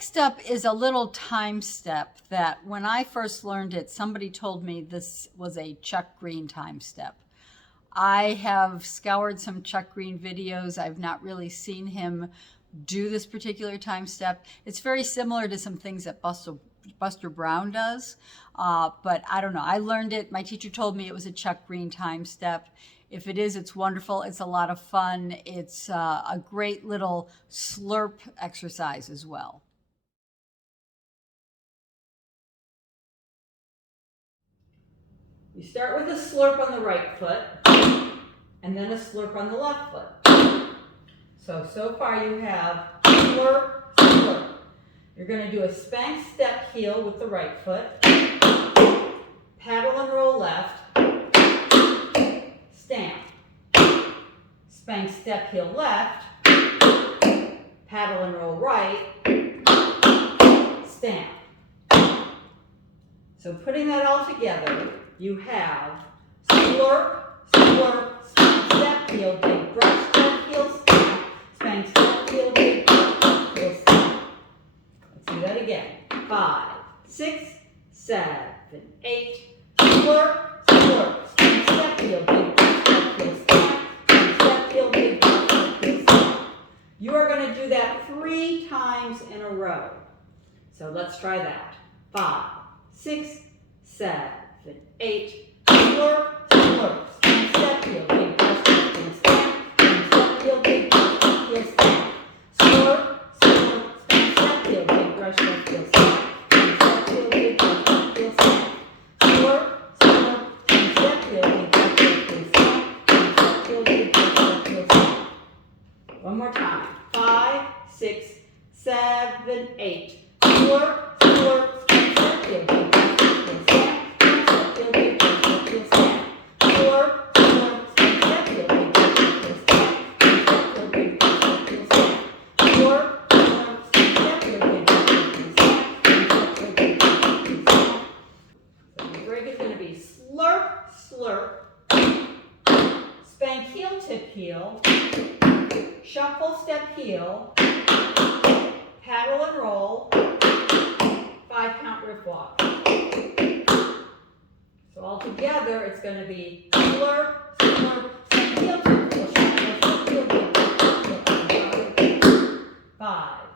next up is a little time step that when I first learned it, somebody told me this was a Chuck Green time step. I have scoured some Chuck Green videos. I've not really seen him do this particular time step. It's very similar to some things that Buster Brown does, but I don't know. I learned it. My teacher told me it was a Chuck Green time step. If it is, it's wonderful. It's a lot of fun. It's a great little slurp exercise as well. You start with a slurp on the right foot and then a slurp on the left foot. So far you have slurp, slurp. You're going to do a spank step heel with the right foot, paddle and roll left, stamp, spank step heel left, paddle and roll right, stamp. So putting that all together, you have slurp, slurp, spank step heel, big brush step heel, stamp, spank step heel, big brush step heel, stamp. Let's do that again. 5, 6, 7, 8, slurp, slurp, spank step heel, big brush step heel, stamp, spank step heel, big brush step heel, stamp. You are going to do that 3 times in a row. So let's try that. 5, 6, 7, 8, slurp, slurp, spank step heel, big brush step heel, stamp, spank step heel, big brush step heel, stamp, slurp, slurp, spank step heel, big brush step heel, stamp, spank step heel, big brush step heel, stamp, slurp, slurp, spank step heel, big brush step heel, stamp, spank step heel, big brush step heel, stamp. One more time. 5, 6, 7, 8, slurp, slurp, spank step heel, big brush step heel, stamp. Spank heel, tip heel, shuffle, step heel, paddle and roll, 5 count rip walk. So all together, it's going to be slurp, slurp, spank heel, tip heel, shuffle, step heel, 5,